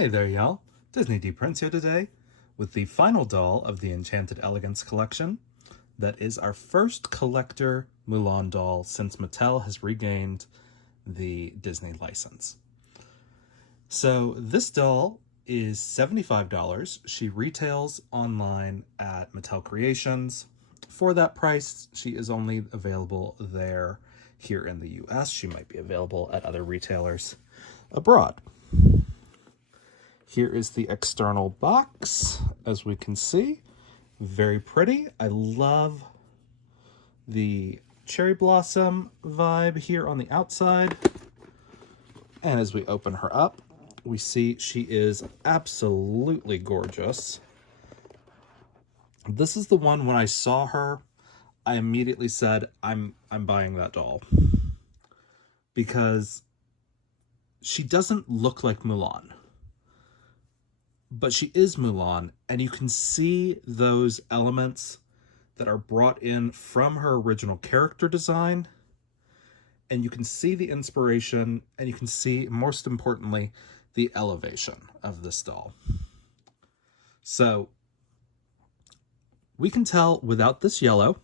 Hey there, y'all. Disney D Prince here today with the final doll of the Enchanted Elegance collection. That is our first collector Mulan doll since Mattel has regained the Disney license. So this doll is $75. She retails online at Mattel Creations. For that price, she is only available there here in the US. She might be available at other retailers abroad. Here is the external box, as we can see. Very pretty. I love the cherry blossom vibe here on the outside. And as we open her up, we see she is absolutely gorgeous. This is the one when I saw her, I immediately said, I'm buying that doll. Because she doesn't look like Mulan. But she is Mulan, and you can see those elements that are brought in from her original character design, and you can see the inspiration, and you can see, most importantly, the elevation of this doll. So we can tell without this yellow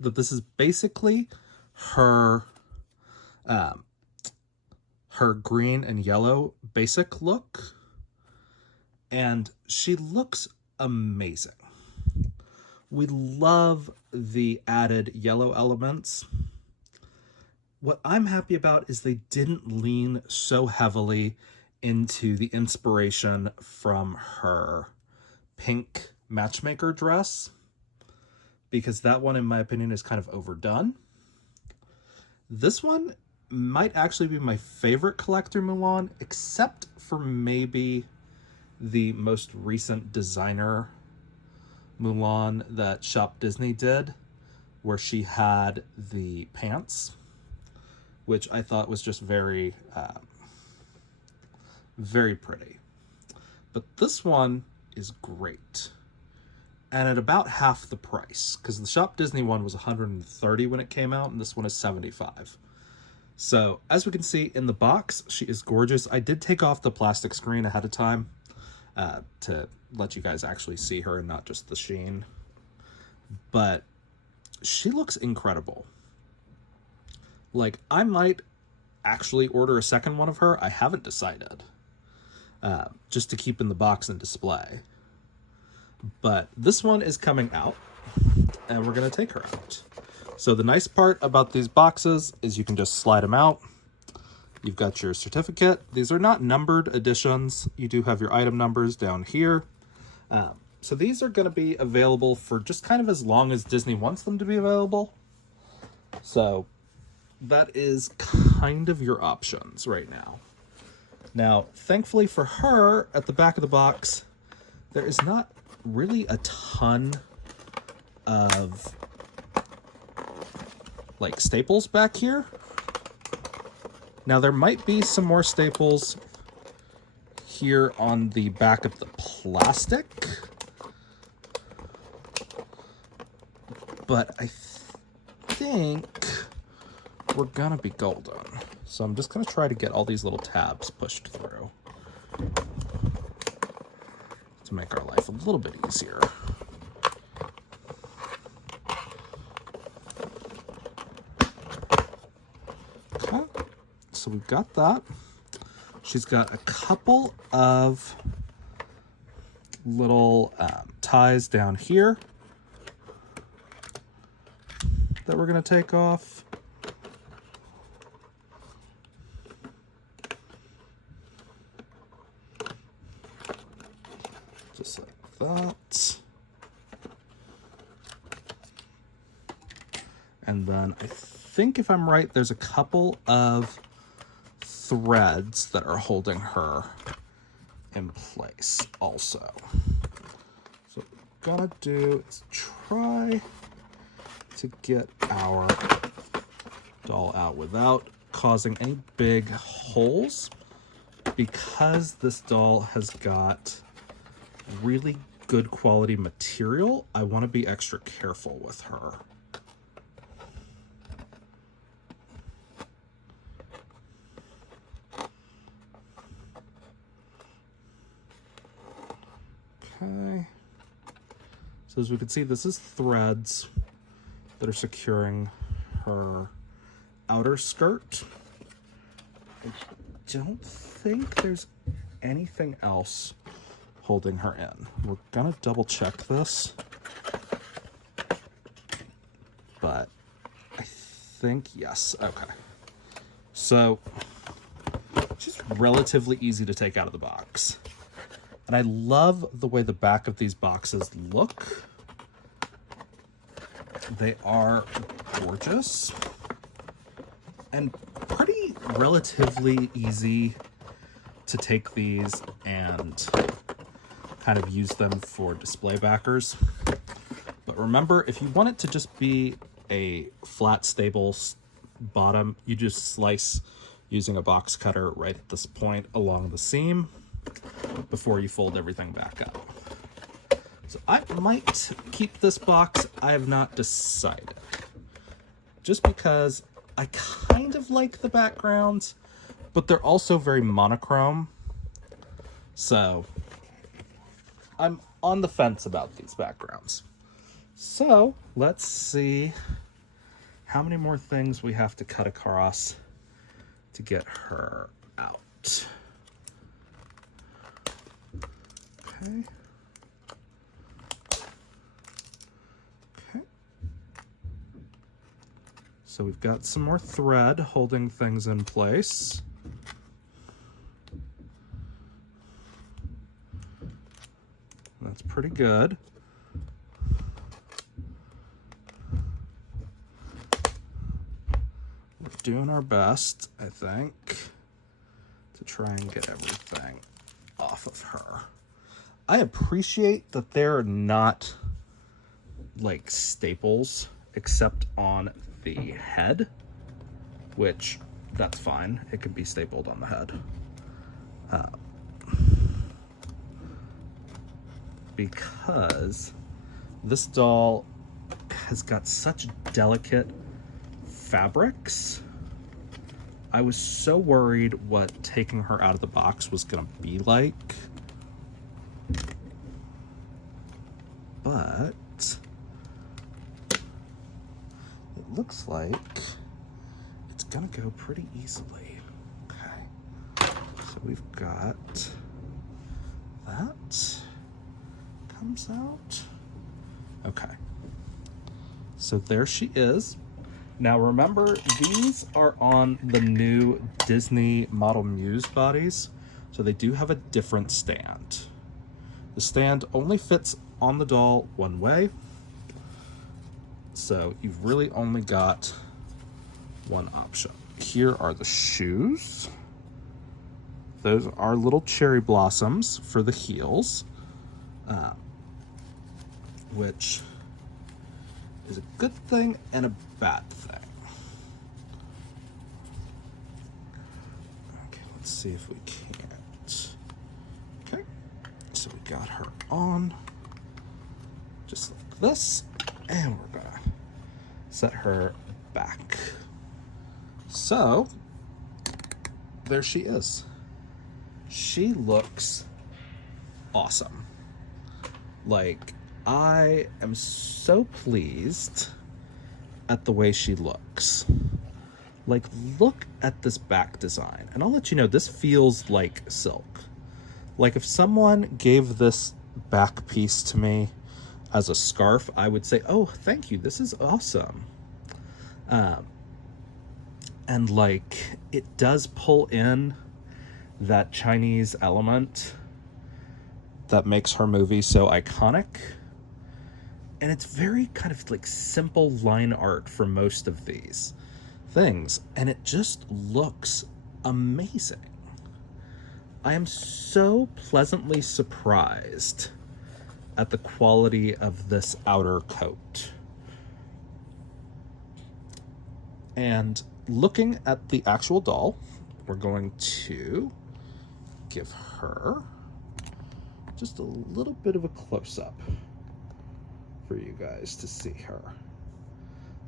that this is basically her green and yellow basic look. And she looks amazing. We love the added yellow elements. What I'm happy about is they didn't lean so heavily into the inspiration from her pink matchmaker dress, because that one, in my opinion, is kind of overdone. This one might actually be my favorite collector Mulan, except for maybe the most recent designer Mulan that Shop Disney did, where she had the pants, which I thought was just very, very pretty. But this one is great. And at about half the price, because the Shop Disney one was $130 when it came out, and this one is $75. So, as we can see in the box, she is gorgeous. I did take off the plastic screen ahead of time, to let you guys actually see her and not just the sheen. But she looks incredible. Like, I might actually order a second one of her. I haven't decided. Just to keep in the box and display. But this one is coming out, and we're going to take her out. So the nice part about these boxes is you can just slide them out. You've got your certificate. These are not numbered editions. You do have your item numbers down here. So these are going to be available for just kind of as long as Disney wants them to be available. So that is kind of your options right now. Now, thankfully for her, at the back of the box, there is not really a ton of like staples back here. Now, there might be some more staples here on the back of the plastic, but I think we're gonna be golden. So I'm just gonna try to get all these little tabs pushed through to make our life a little bit easier. Okay. So we've got that. She's got a couple of little ties down here that we're going to take off. Just like that. And then I think, if I'm right, there's a couple of threads that are holding her in place also. So what we're gonna do is try to get our doll out without causing any big holes, because this doll has got really good quality material. I want to be extra careful with her. Okay. So as we can see, this is threads that are securing her outer skirt. I don't think there's anything else holding her in. We're gonna double check this, but I think yes. Okay. So she's relatively easy to take out of the box. And I love the way the back of these boxes look. They are gorgeous and pretty relatively easy to take these and kind of use them for display backers. But remember, if you want it to just be a flat, stable bottom, you just slice using a box cutter right at this point along the seam before you fold everything back up. So I might keep this box. I have not decided. Just because I kind of like the backgrounds, but they're also very monochrome. So I'm on the fence about these backgrounds. So let's see how many more things we have to cut across to get her out. Okay. Okay. So we've got some more thread holding things in place. That's pretty good. We're doing our best, I think, to try and get everything off of her. I appreciate that they're not like staples except on the head, which that's fine. It can be stapled on the head. Because this doll has got such delicate fabrics. I was so worried what taking her out of the box was gonna be like. But it looks like it's gonna go pretty easily. Okay, so we've got that comes out. Okay, so there she is. Now remember, these are on the new Disney Model Muse bodies, so they do have a different stand. The stand only fits on the doll one way, so you've really only got one option. Here are the shoes. Those are little cherry blossoms for the heels, which is a good thing and a bad thing. Okay, let's see if we can't. Okay, so we got her on just like this, and we're gonna set her back. So there she is. She looks awesome. Like, I am so pleased at the way she looks. Like, look at this back design. And I'll let you know, this feels like silk. Like, if someone gave this back piece to me as a scarf, I would say, oh, thank you, this is awesome. And like, it does pull in that Chinese element that makes her movie so iconic. And it's very kind of like simple line art for most of these things. And it just looks amazing. I am so pleasantly surprised at the quality of this outer coat. And looking at the actual doll, we're going to give her just a little bit of a close-up for you guys to see her.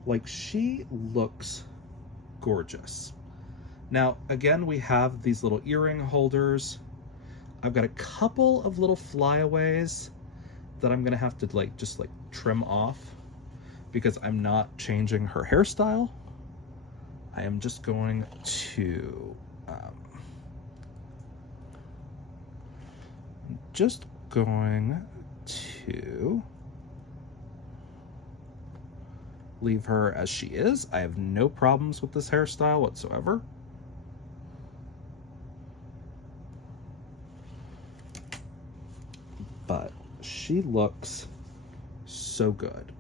Like, she looks gorgeous. Now, again, we have these little earring holders. I've got a couple of little flyaways that I'm gonna have to like just like trim off because I'm not changing her hairstyle. I am just going to leave her as she is. I have no problems with this hairstyle whatsoever. But she looks so good.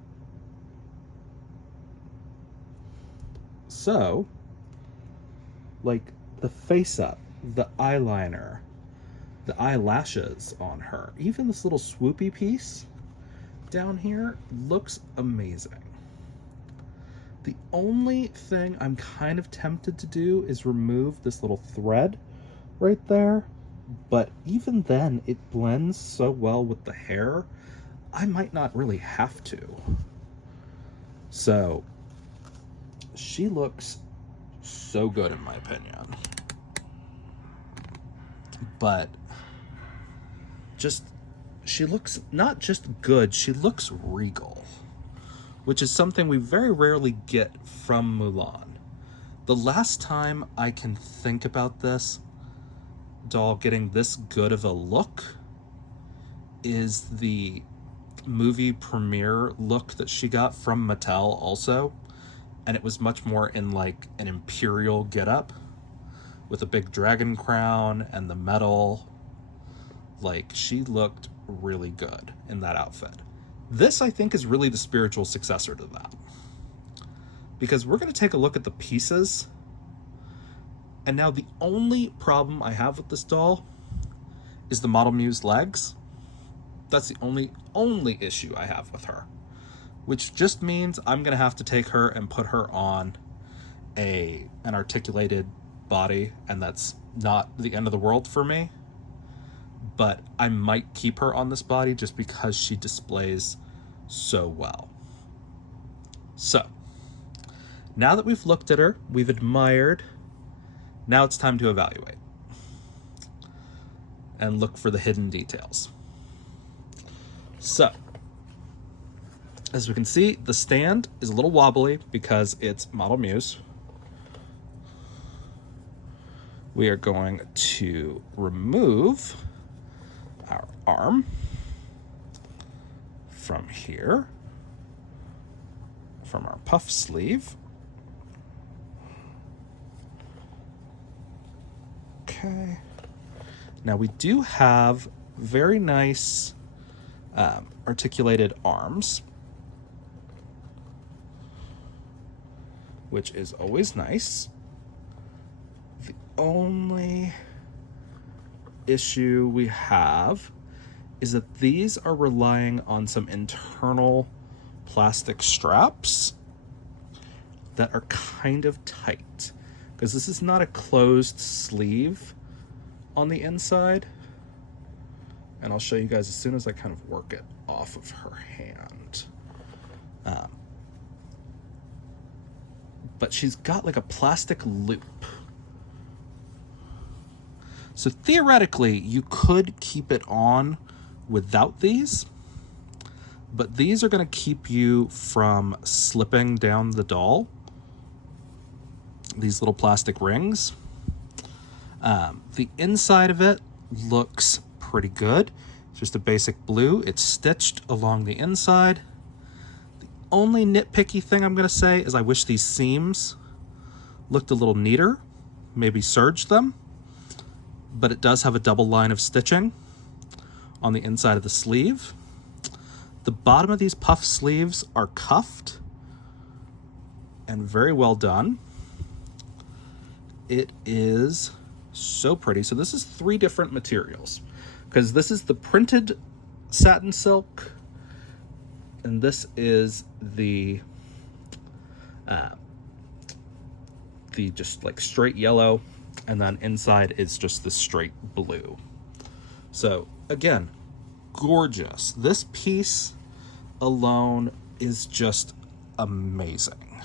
So, like the face up, the eyeliner, the eyelashes on her, even this little swoopy piece down here looks amazing. The only thing I'm kind of tempted to do is remove this little thread right there, but even then it blends so well with the hair, I might not really have to. So she looks so good in my opinion. But just, she looks not just good, she looks regal, which is something we very rarely get from Mulan. The last time I can think about this doll getting this good of a look is the movie premiere look that she got from Mattel also, and it was much more in like an imperial getup with a big dragon crown and the medal. Like, she looked really good in that outfit. This, I think, is really the spiritual successor to that, because we're going to take a look at the pieces. And now the only problem I have with this doll is the Model Muse legs. That's the only issue I have with her, which just means I'm going to have to take her and put her on an articulated body, and that's not the end of the world for me. But I might keep her on this body just because she displays so well. So, now that we've looked at her, we've admired, now it's time to evaluate and look for the hidden details. So, as we can see, the stand is a little wobbly because it's Model Muse. We are going to remove our arm from here, from our puff sleeve. Okay. Now we do have very nice articulated arms, which is always nice. The only issue we have is that these are relying on some internal plastic straps that are kind of tight, because this is not a closed sleeve on the inside. And I'll show you guys as soon as I kind of work it off of her hand. But she's got like a plastic loop. So theoretically, you could keep it on without these, but these are going to keep you from slipping down the doll. These little plastic rings. The inside of it looks pretty good. It's just a basic blue. It's stitched along the inside. The only nitpicky thing I'm going to say is I wish these seams looked a little neater, maybe serge them. But it does have a double line of stitching on the inside of the sleeve. The bottom of these puff sleeves are cuffed and very well done. It is so pretty. So this is 3 different materials, because this is the printed satin silk, and this is the just like straight yellow, and then inside is just the straight blue. So again, gorgeous. This piece alone is just amazing.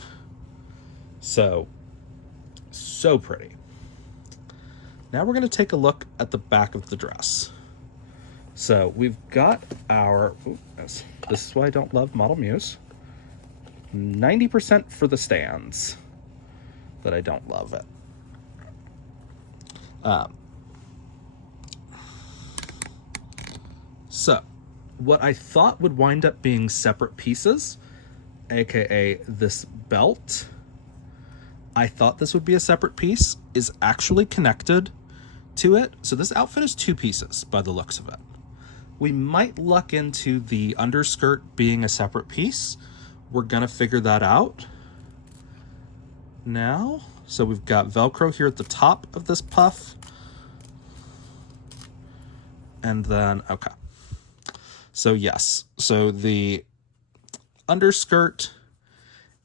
So pretty. Now we're going to take a look at the back of the dress. So we've got our, this is why I don't love Model Muse. 90% for the stands that I don't love it. So what I thought would wind up being separate pieces, aka this belt, I thought this would be a separate piece, is actually connected to it. So this outfit is 2 pieces by the looks of it. We might luck into the underskirt being a separate piece. We're gonna figure that out now. So we've got Velcro here at the top of this puff. And then, okay. So yes, so the underskirt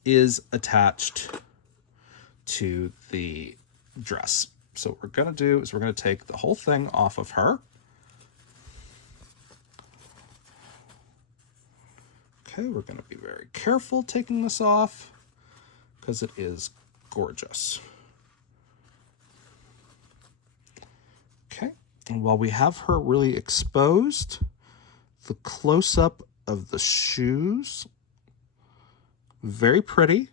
is attached to the dress. So what we're gonna do is we're gonna take the whole thing off of her. Okay, we're gonna be very careful taking this off because it is gorgeous. Okay, and while we have her really exposed, the close-up of the shoes, very pretty.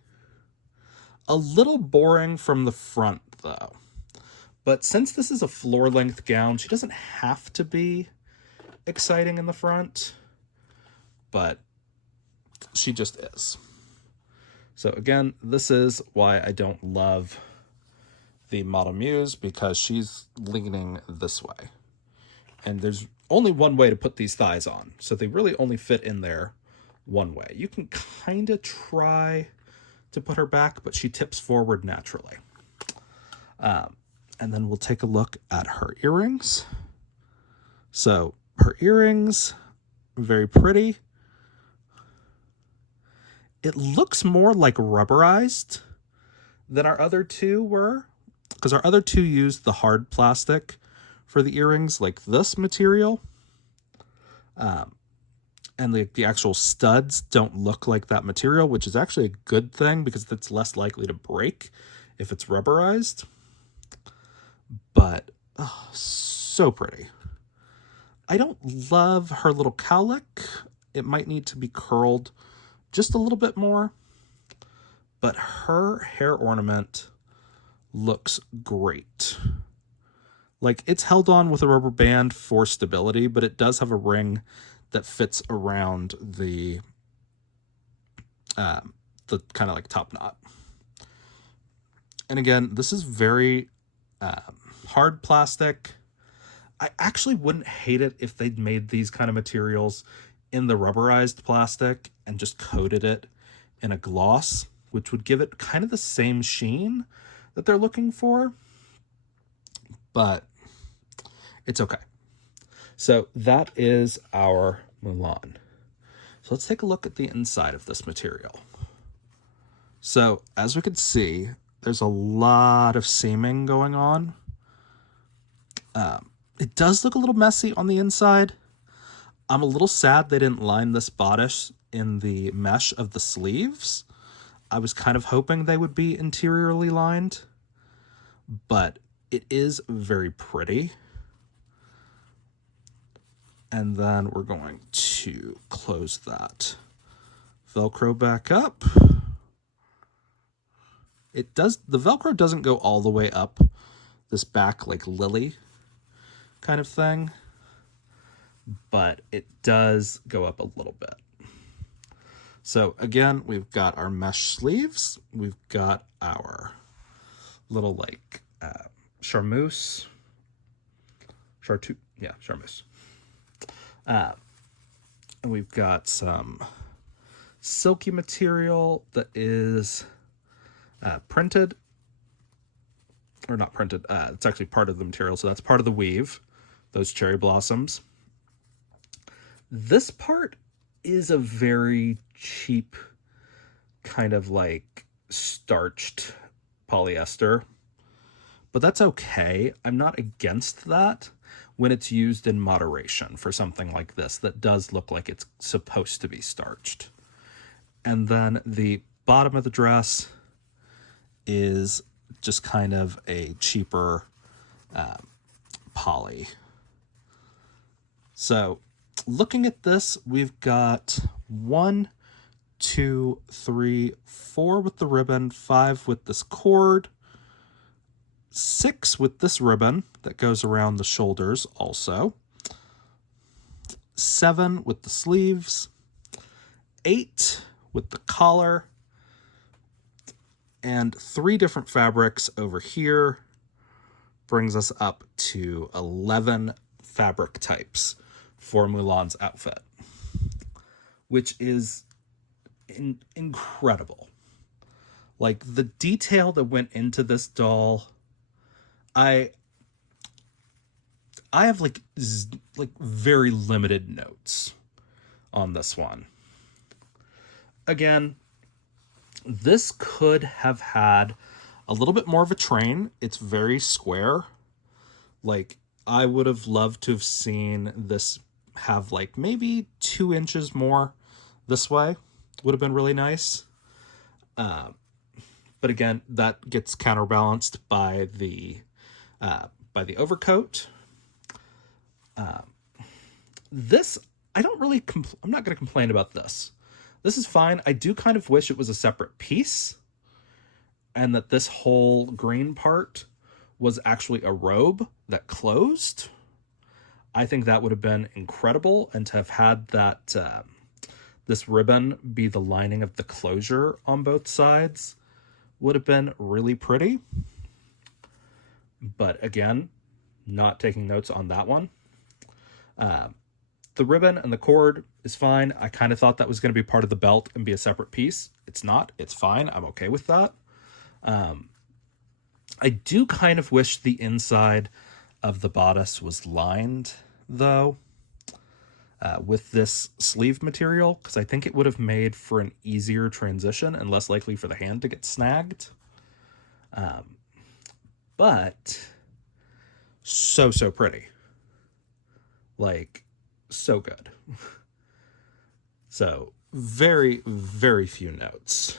A little boring from the front though. But since this is a floor-length gown, she doesn't have to be exciting in the front, but she just is. So again, this is why I don't love the Model Muse, because she's leaning this way. And there's only one way to put these thighs on, so they really only fit in there one way. You can kind of try to put her back, but she tips forward naturally. And then we'll take a look at her earrings. So her earrings, very pretty. It looks more like rubberized than our other 2 were, because our other 2 used the hard plastic for the earrings, like this material. And the actual studs don't look like that material, which is actually a good thing because it's less likely to break if it's rubberized. But oh, so pretty. I don't love her little cowlick. It might need to be curled just a little bit more, but her hair ornament looks great. Like, it's held on with a rubber band for stability, but it does have a ring that fits around the kind of like top knot. And again, this is very hard plastic. I actually wouldn't hate it if they'd made these kind of materials in the rubberized plastic and just coated it in a gloss, which would give it kind of the same sheen that they're looking for. But it's okay. So that is our Mulan. So let's take a look at the inside of this material. So as we can see, there's a lot of seaming going on. It does look a little messy on the inside. I'm a little sad they didn't line this bodice in the mesh of the sleeves. I was kind of hoping they would be interiorly lined, but it is very pretty. And then we're going to close that Velcro back up. It does, the Velcro doesn't go all the way up this back like lily kind of thing, but it does go up a little bit. So again, we've got our mesh sleeves. We've got our little like charmeuse. And we've got some silky material that is printed, or not printed, it's actually part of the material, so that's part of the weave, those cherry blossoms. This part is a very cheap kind of like starched polyester, but that's okay. I'm not against that when it's used in moderation for something like this that does look like it's supposed to be starched. And then the bottom of the dress is just kind of a cheaper poly. So looking at this, we've got 1, 2, 3, 4 with the ribbon, 5 with this cord, 6 with this ribbon that goes around the shoulders also, 7 with the sleeves, 8 with the collar, and 3 different fabrics over here brings us up to 11 fabric types for Mulan's outfit, which is incredible. Like, the detail that went into this doll, I have like very limited notes on this one. Again, this could have had a little bit more of a train. It's very square. Like, I would have loved to have seen this have like maybe 2 inches more this way. Would have been really nice. But again, that gets counterbalanced by the overcoat. This, I don't really, I'm not going to complain about this. This is fine. I do kind of wish it was a separate piece and that this whole green part was actually a robe that closed. I think that would have been incredible, and to have had that this ribbon be the lining of the closure on both sides would have been really pretty. But again, not taking notes on that one. The ribbon and the cord is fine. I kind of thought that was going to be part of the belt and be a separate piece. It's not. It's fine. I'm okay with that. I do kind of wish the inside of the bodice was lined, though, with this sleeve material, because I think it would have made for an easier transition and less likely for the hand to get snagged. But so pretty. Like, so good. So very few notes.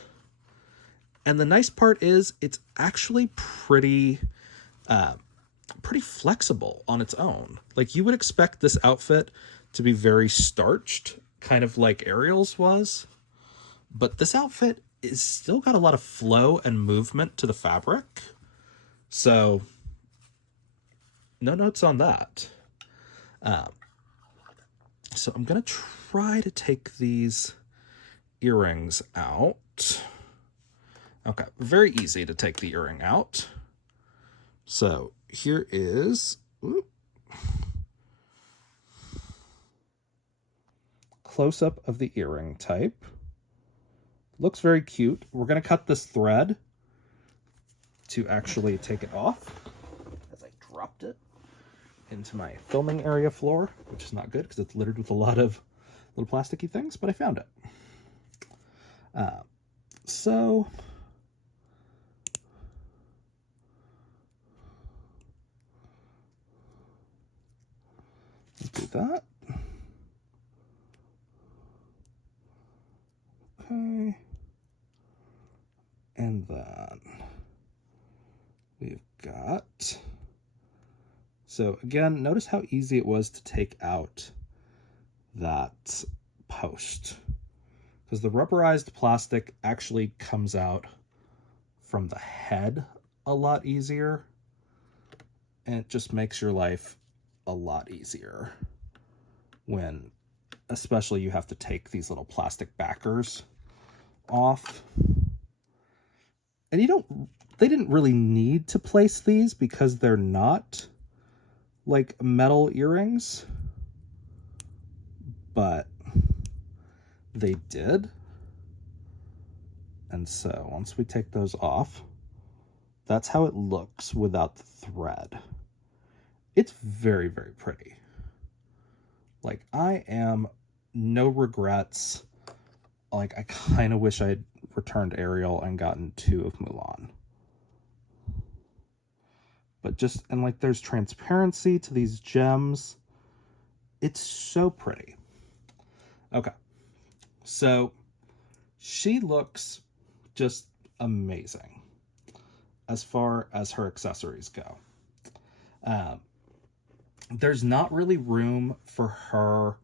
And the nice part is it's actually pretty flexible on its own. Like, you would expect this outfit to be very starched, kind of like Ariel's was, but this outfit is still got a lot of flow and movement to the fabric. So no notes on that. So I'm gonna try to take these earrings out. Okay, very easy to take the earring out. So here is close-up of the earring type. Looks very cute. We're going to cut this thread to actually take it off, as I dropped it into my filming area floor, which is not good because it's littered with a lot of little plasticky things, but I found it. So let's do that. Okay. And then we've got, so again, notice how easy it was to take out that post, because the rubberized plastic actually comes out from the head a lot easier, and it just makes your life a lot easier when, especially, you have to take these little plastic backers off. And they didn't really need to place these because they're not like metal earrings, but they did. And so once we take those off, that's how it looks without the thread. It's very pretty. Like, I am no regrets. Like, I kind of wish I had returned Ariel and gotten 2 of Mulan. But just, and like, there's transparency to these gems. It's so pretty. Okay. So she looks just amazing as far as her accessories go. There's not really room for her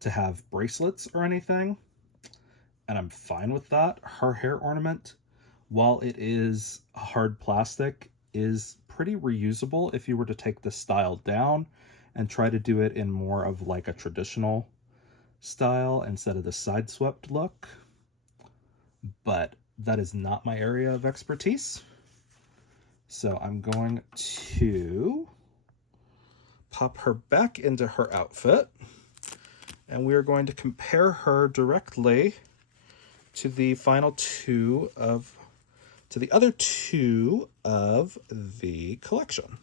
to have bracelets or anything, and I'm fine with that. Her hair ornament, while it is hard plastic, is pretty reusable if you were to take the style down and try to do it in more of like a traditional style instead of the side swept look. But that is not my area of expertise. So I'm going to pop her back into her outfit, and we are going to compare her directly to the other two of the collection.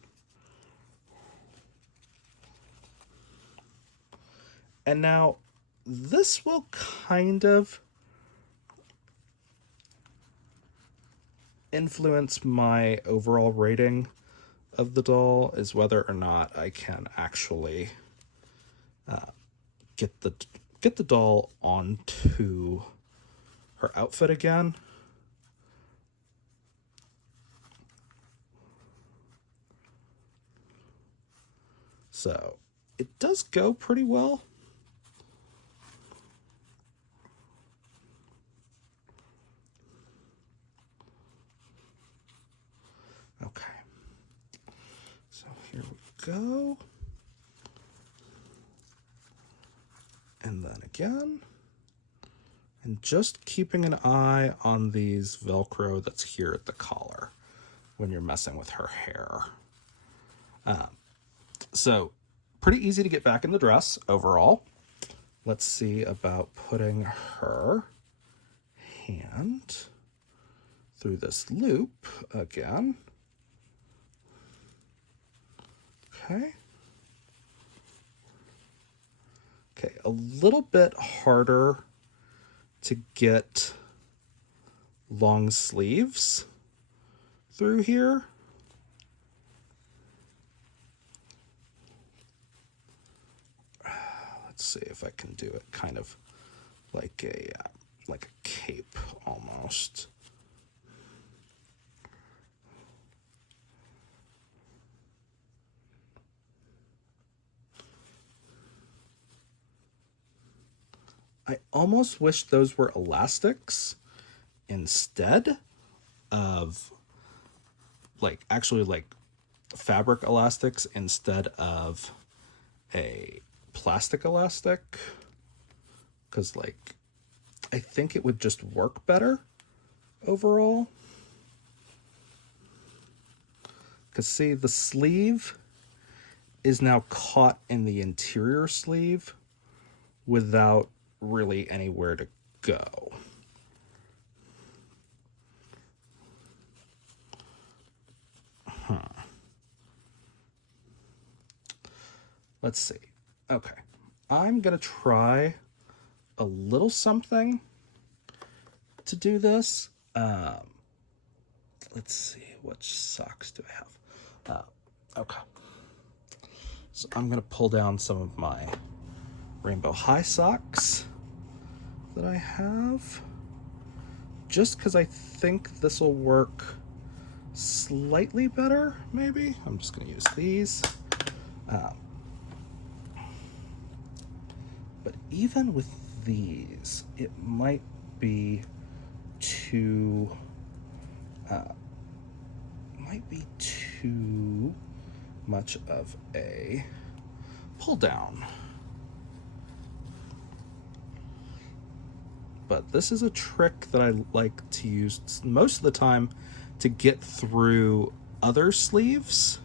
And now this will kind of influence my overall rating of the doll, is whether or not I can actually get the doll onto her outfit again. So it does go pretty well. Okay. So here we go. And then again. And just keeping an eye on these Velcro that's here at the collar when you're messing with her hair. So pretty easy to get back in the dress overall. Let's see about putting her hand through this loop again. Okay. Okay, a little bit harder to get long sleeves through here. Let's see if I can do it kind of like a cape almost. I almost wish those were elastics instead of actually fabric elastics instead of a plastic elastic, because I think it would just work better overall. Because see, the sleeve is now caught in the interior sleeve without really anywhere to go. Let's see. Okay. I'm going to try a little something to do this. Let's see. Which socks do I have? Okay. So I'm going to pull down some of my rainbow high socks that I have, just because I think this will work slightly better, maybe. I'm just going to use these. But even with these, it might be too much of a pull down. But this is a trick that I like to use most of the time to get through other sleeves,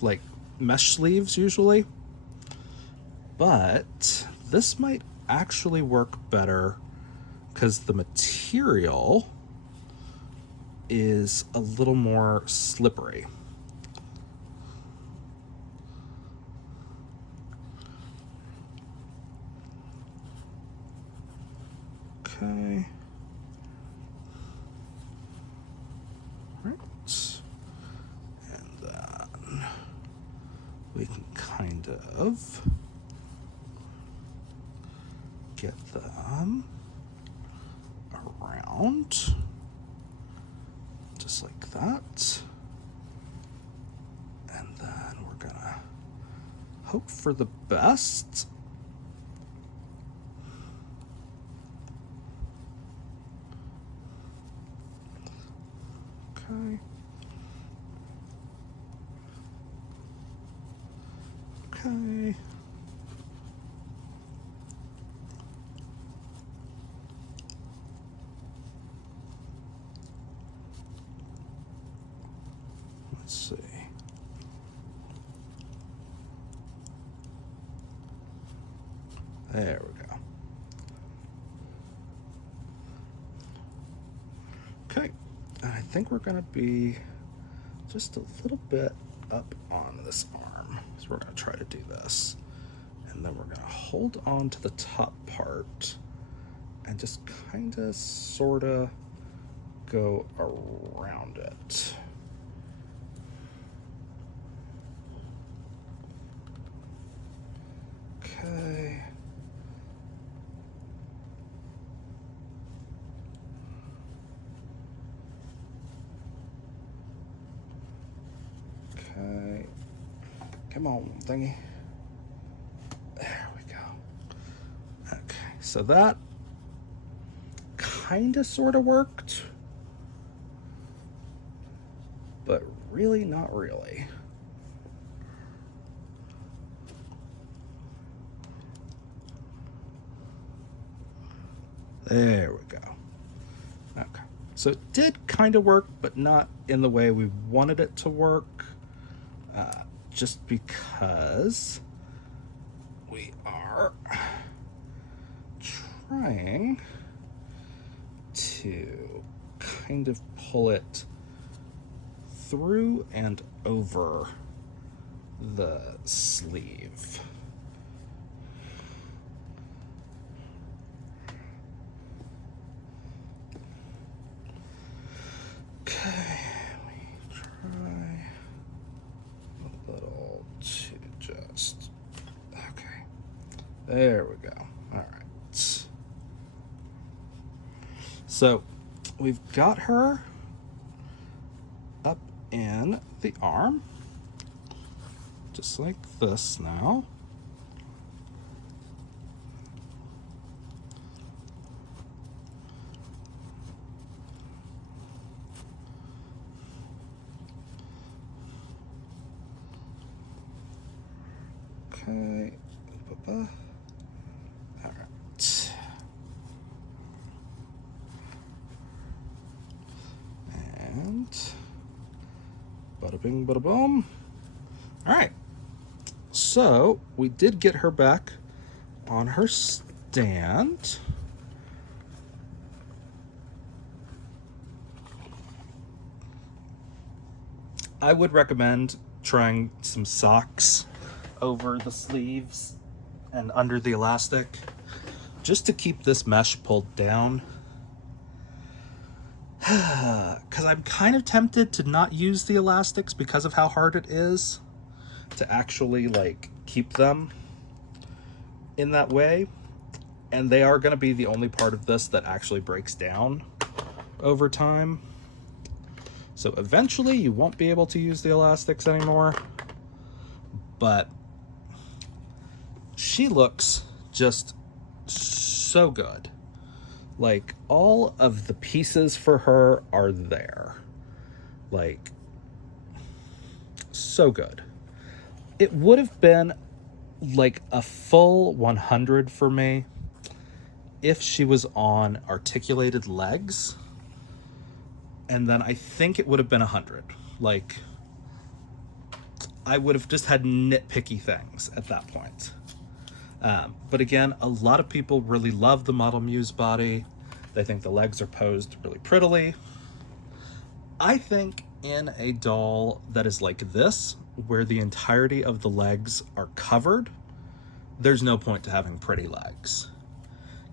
like mesh sleeves usually. But this might actually work better because the material is a little more slippery. Okay. Right. And then we can kind of get them around just like that. hope for the best. Okay. Okay. Let's see. There we go. Okay, and I think we're going to be just a little bit up on this arm. So we're going to try to do this. And then we're going to hold on to the top part and just kind of sort of go around it. Okay. Okay. Come on, thingy. There we go. Okay, so that kind of sort of worked, but really not really. There we go. Okay, so it did kind of work, but not in the way we wanted it to work, just because we are trying to kind of pull it through and over the sleeve. Okay, we try a little to just, okay, there we go. All right. So we've got her up in the arm, just like this now. Okay. All right. And bada bing, bada boom. All right. So we did get her back on her stand. I would recommend trying some socks over the sleeves and under the elastic, just to keep this mesh pulled down. Because I'm kind of tempted to not use the elastics because of how hard it is to actually like keep them in that way. And they are going to be the only part of this that actually breaks down over time. So eventually you won't be able to use the elastics anymore. But she looks just so good. Like, all of the pieces for her are there. Like, so good. It would have been like a full 100 for me if she was on articulated legs. And then I think it would have been 100. Like, I would have just had nitpicky things at that point. But again, a lot of people really love the Model Muse body. They think the legs are posed really prettily. I think in a doll that is like this, where the entirety of the legs are covered, there's no point to having pretty legs.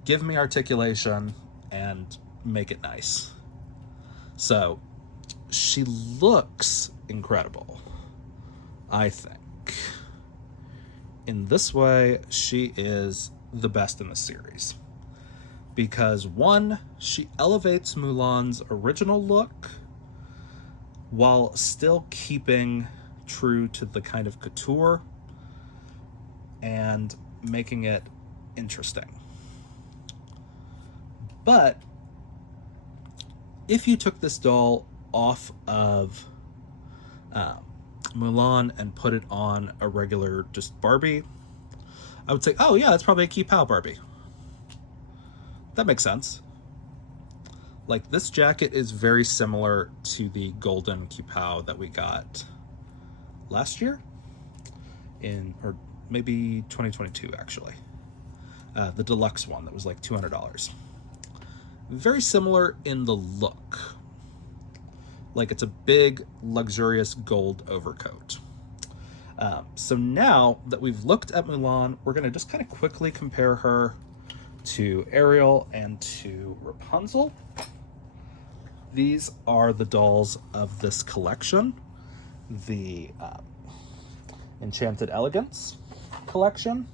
Give me articulation and make it nice. So she looks incredible, I think. In this way, she is the best in the series. Because one, she elevates Mulan's original look while still keeping true to the kind of couture and making it interesting. But if you took this doll off of Mulan and put it on a regular just Barbie, I would say, oh yeah, that's probably a Key Pow Barbie. That makes sense. Like, this jacket is very similar to the golden Key Pow that we got last year, or maybe 2022 actually. The deluxe one that was like $200. Very similar in the look. Like, it's a big, luxurious gold overcoat. So now that we've looked at Mulan, we're going to just kind of quickly compare her to Ariel and to Rapunzel. These are the dolls of this collection. The Enchanted Elegance collection.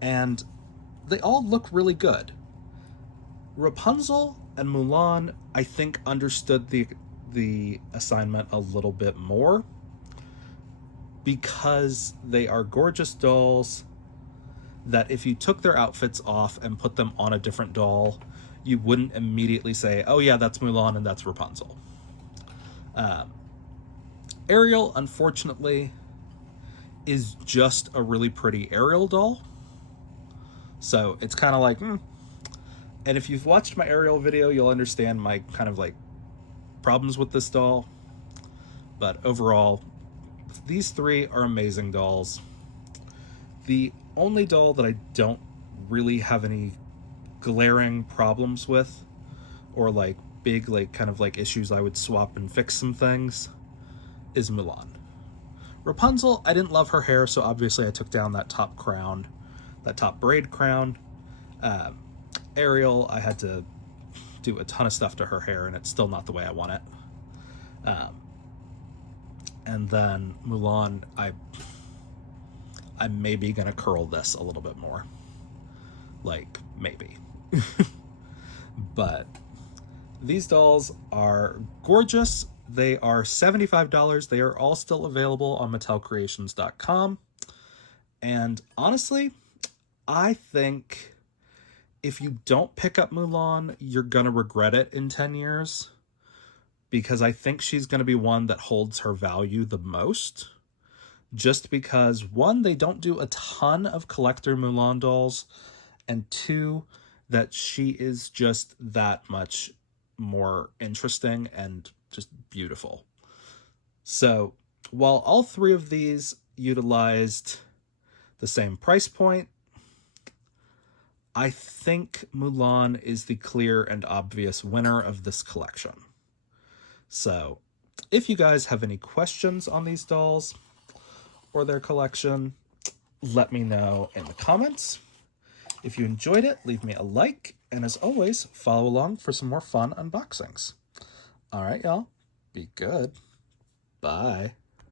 And they all look really good. Rapunzel and Mulan, I think, understood the assignment a little bit more, because they are gorgeous dolls that if you took their outfits off and put them on a different doll, you wouldn't immediately say, oh yeah, that's Mulan and that's Rapunzel. Ariel, unfortunately, is just a really pretty Ariel doll. So it's kind of like, And if you've watched my Ariel video, you'll understand my kind of like problems with this doll. But overall, these three are amazing dolls. The only doll that I don't really have any glaring problems with, or like big like kind of like issues I would swap and fix some things, is Mulan. Rapunzel, I didn't love her hair, so obviously I took down that top crown, that top braid crown. Ariel, I had to do a ton of stuff to her hair, and it's still not the way I want it. And then Mulan, I'm maybe gonna curl this a little bit more. Like, maybe. But these dolls are gorgeous. They are $75. They are all still available on MattelCreations.com. And honestly, I think if you don't pick up Mulan, you're gonna regret it in 10 years. Because I think she's gonna be one that holds her value the most. Just because, one, they don't do a ton of collector Mulan dolls, and two, that she is just that much more interesting and just beautiful. So while all three of these utilized the same price point, I think Mulan is the clear and obvious winner of this collection. So if you guys have any questions on these dolls or their collection, let me know in the comments. If you enjoyed it, leave me a like, and as always, follow along for some more fun unboxings. All right, y'all, be good. Bye.